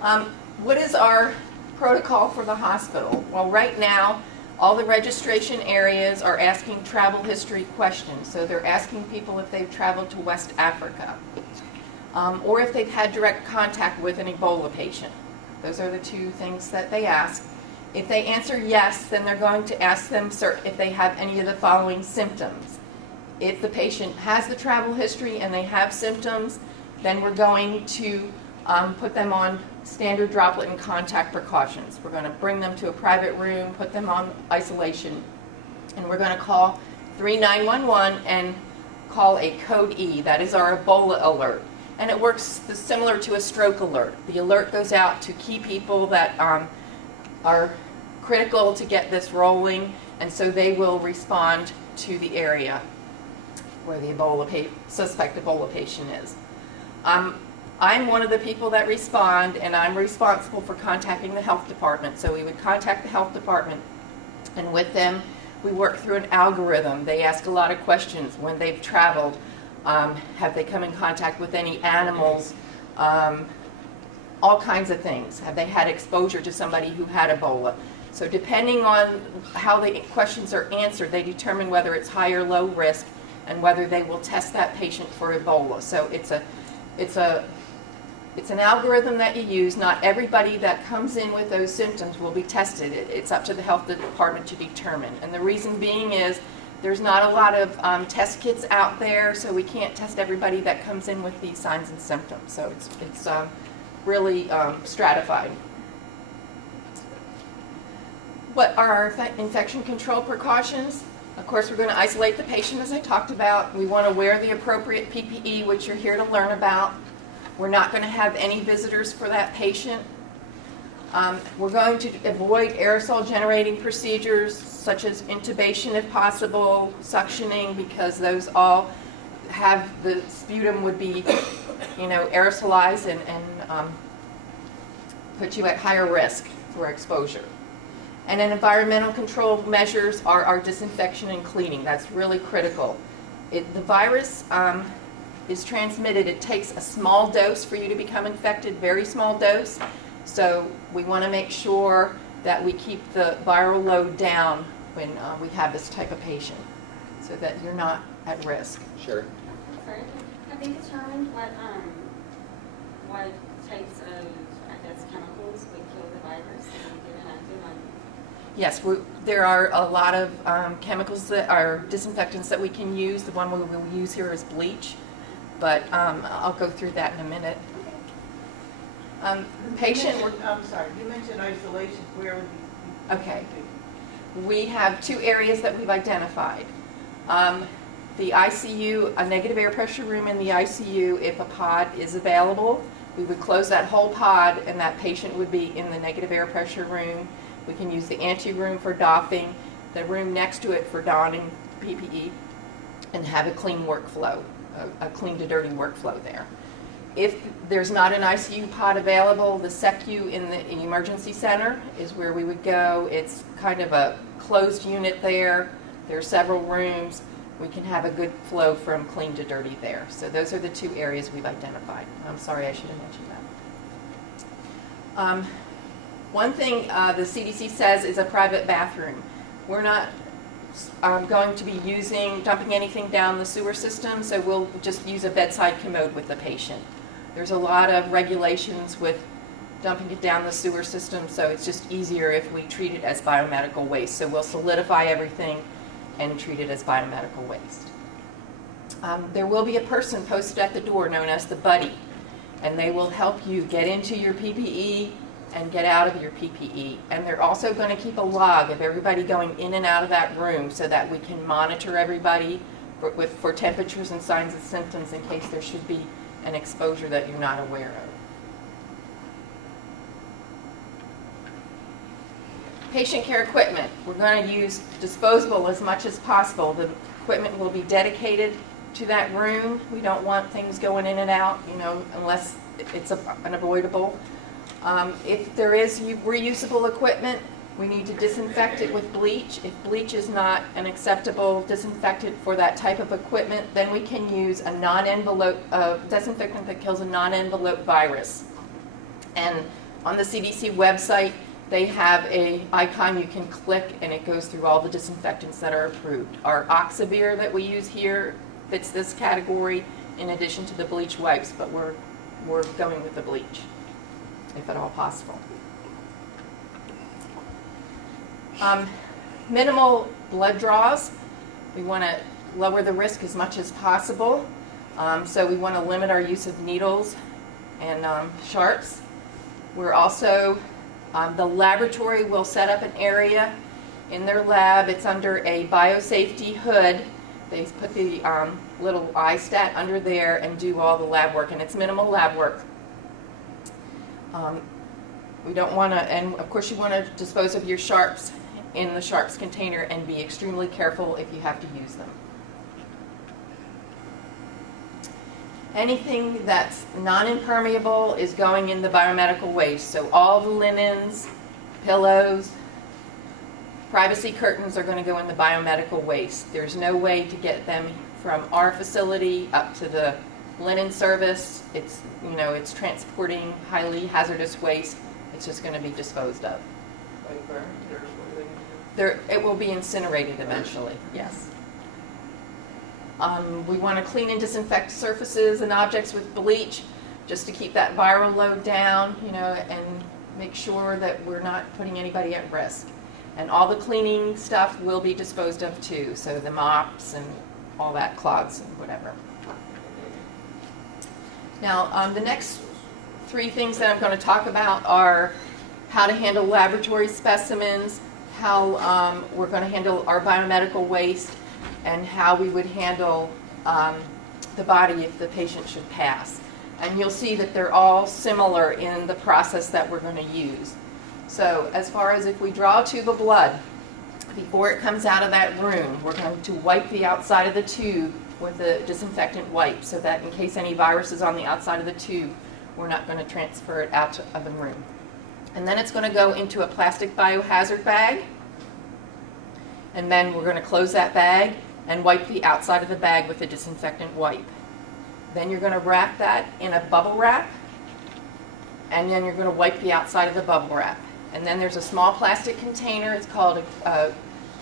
What is our protocol for the hospital? Well, right now, all the registration areas are asking travel history questions. So they're asking people if they've traveled to West Africa, or if they've had direct contact with an Ebola patient. Those are the two things that they ask. If they answer yes, then they're going to ask them if they have any of the following symptoms. If the patient has the travel history and they have symptoms, then we're going to put them on standard droplet and contact precautions. We're going to bring them to a private room, put them on isolation, and we're going to call 3911 and call a code E. That is our Ebola alert. And it works similar to a stroke alert. The alert goes out to key people that are critical to get this rolling, and so they will respond to the area where the suspect Ebola patient is. I'm one of the people that respond, and I'm responsible for contacting the health department. So we would contact the health department, and with them, we work through an algorithm. They ask a lot of questions when they've traveled. Have they come in contact with any animals? All kinds of things. Have they had exposure to somebody who had Ebola? So depending on how the questions are answered, they determine whether it's high or low risk and whether they will test that patient for Ebola. So it's an algorithm that you use. Not everybody that comes in with those symptoms will be tested. It's up to the health department to determine. And the reason being is there's not a lot of test kits out there, so we can't test everybody that comes in with these signs and symptoms. So it's really stratified. What are our infection control precautions? Of course, we're going to isolate the patient, as I talked about. We want to wear the appropriate PPE, which you're here to learn about. We're not going to have any visitors for that patient. We're going to avoid aerosol-generating procedures, such as intubation if possible, suctioning, because those all have the sputum would be, aerosolized and put you at higher risk for exposure. And then environmental control measures are our disinfection and cleaning. That's really critical. The virus is transmitted. It takes a small dose for you to become infected, very small dose. So we want to make sure that we keep the viral load down when we have this type of patient, so that you're not at risk. Sure. Sorry, have they determined what types of, chemicals would kill the virus and get inactive on? Yes, there are a lot of chemicals that are disinfectants that we can use. The one we will use here is bleach, but I'll go through that in a minute. Patient. I'm sorry, you mentioned isolation. Where would you? Okay. We have two areas that we've identified. The ICU, a negative air pressure room in the ICU, if a pod is available, we would close that whole pod and that patient would be in the negative air pressure room. We can use the ante-room for doffing, the room next to it for donning PPE, and have a clean workflow, a clean to dirty workflow there. If there's not an ICU pod available, the SECU in the emergency center is where we would go. It's kind of a closed unit there. There are several rooms. We can have a good flow from clean to dirty there. So those are the two areas we've identified. I'm sorry, I should have mentioned that. One thing the CDC says is a private bathroom. We're not going to be dumping anything down the sewer system, so we'll just use a bedside commode with the patient. There's a lot of regulations with dumping it down the sewer system, so it's just easier if we treat it as biomedical waste. So we'll solidify everything and treat it as biomedical waste. There will be a person posted at the door known as the buddy, and they will help you get into your PPE and get out of your PPE. And they're also going to keep a log of everybody going in and out of that room so that we can monitor everybody for temperatures and signs and symptoms in case there should be an exposure that you're not aware of. Patient care equipment. We're going to use disposable as much as possible. The equipment will be dedicated to that room. We don't want things going in and out, unless it's unavoidable. If there is reusable equipment, we need to disinfect it with bleach. If bleach is not an acceptable disinfectant for that type of equipment, then we can use a non-envelope disinfectant that kills a non-envelope virus. And On the CDC website, they have a icon you can click and it goes through all the disinfectants that are approved. Our Oxivir that we use here fits this category in addition to the bleach wipes, but we're going with the bleach, if at all possible. Minimal blood draws. We want to lower the risk as much as possible. So we want to limit our use of needles and sharps. We're also, the laboratory will set up an area in their lab. It's under a biosafety hood. They put the little iStat under there and do all the lab work, and it's minimal lab work. We don't want to, and of course you want to dispose of your sharps in the sharps container and be extremely careful if you have to use them. Anything that's non-impermeable is going in the biomedical waste. So all the linens, pillows, privacy curtains are going to go in the biomedical waste. There's no way to get them from our facility up to the linen service. It's, you know, it's transporting highly hazardous waste. It's just going to be disposed of. Like burned, or what are they gonna do? It will be incinerated eventually, yes. We want to clean and disinfect surfaces and objects with bleach just to keep that viral load down, you know, and make sure that we're not putting anybody at risk. And all the cleaning stuff will be disposed of too, so the mops and all that, cloths and whatever. Now, the next three things that I'm going to talk about are how to handle laboratory specimens, how we're going to handle our biomedical waste, and how we would handle the body if the patient should pass. And you'll see that they're all similar in the process that we're going to use. So as far as if we draw a tube of blood, before it comes out of that room, we're going to wipe the outside of the tube with a disinfectant wipe so that in case any virus is on the outside of the tube, we're not going to transfer it out of the room. And then it's going to go into a plastic biohazard bag. And then we're going to close that bag and wipe the outside of the bag with a disinfectant wipe. Then you're going to wrap that in a bubble wrap, and then you're going to wipe the outside of the bubble wrap. And then there's a small plastic container. It's called a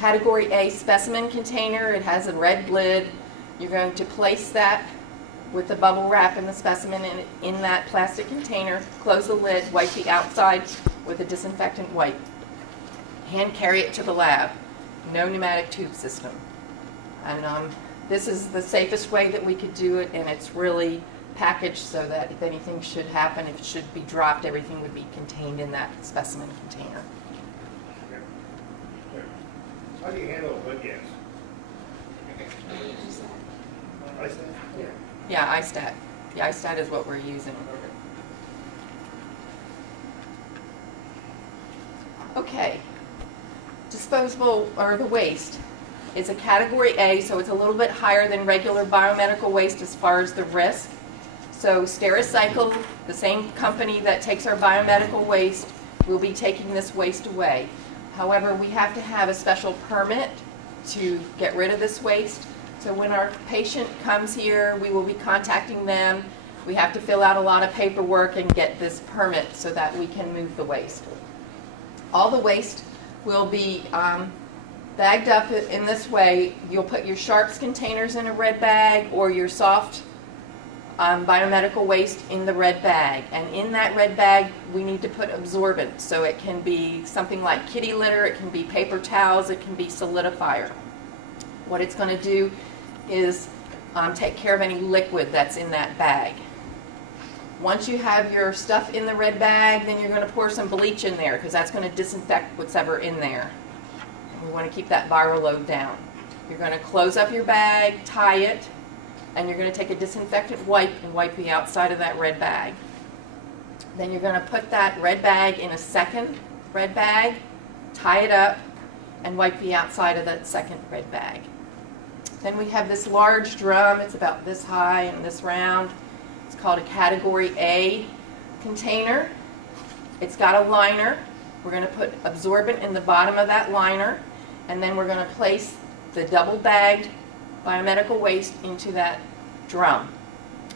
Category A specimen container. It has a red lid. You're going to place that with the bubble wrap and the specimen in that plastic container, close the lid, wipe the outside with a disinfectant wipe. Hand carry it to the lab. No pneumatic tube system. And this is the safest way that we could do it, and it's really packaged so that if anything should happen, if it should be dropped, everything would be contained in that specimen container. How do you handle blood gas? Yeah, iStat. The iStat is what we're using. Okay. Disposable, or the waste, is a Category A, so it's a little bit higher than regular biomedical waste as far as the risk. So Stericycle, the same company that takes our biomedical waste, will be taking this waste away. However, we have to have a special permit to get rid of this waste. So when our patient comes here, we will be contacting them. We have to fill out a lot of paperwork and get this permit so that we can move the waste. All the waste will be bagged up in this way. You'll put your sharps containers in a red bag or your soft biomedical waste in the red bag. And in that red bag, we need to put absorbent. So it can be something like kitty litter, it can be paper towels, it can be solidifier. What it's going to do is take care of any liquid that's in that bag. Once you have your stuff in the red bag, then you're going to pour some bleach in there because that's going to disinfect what's ever in there. We want to keep that viral load down. You're going to close up your bag, tie it, and you're going to take a disinfectant wipe and wipe the outside of that red bag. Then you're going to put that red bag in a second red bag, tie it up, and wipe the outside of that second red bag. Then we have this large drum. It's about this high and this round. It's called a Category A container. It's got a liner. We're going to put absorbent in the bottom of that liner, and then we're going to place the double-bagged biomedical waste into that drum.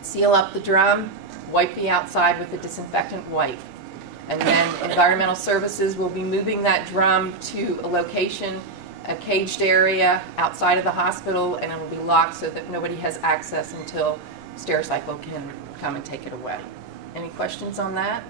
Seal up the drum, wipe the outside with a disinfectant wipe. And then Environmental Services will be moving that drum to a location, a caged area outside of the hospital, and it will be locked so that nobody has access until Stericycle can come and take it away. Any questions on that?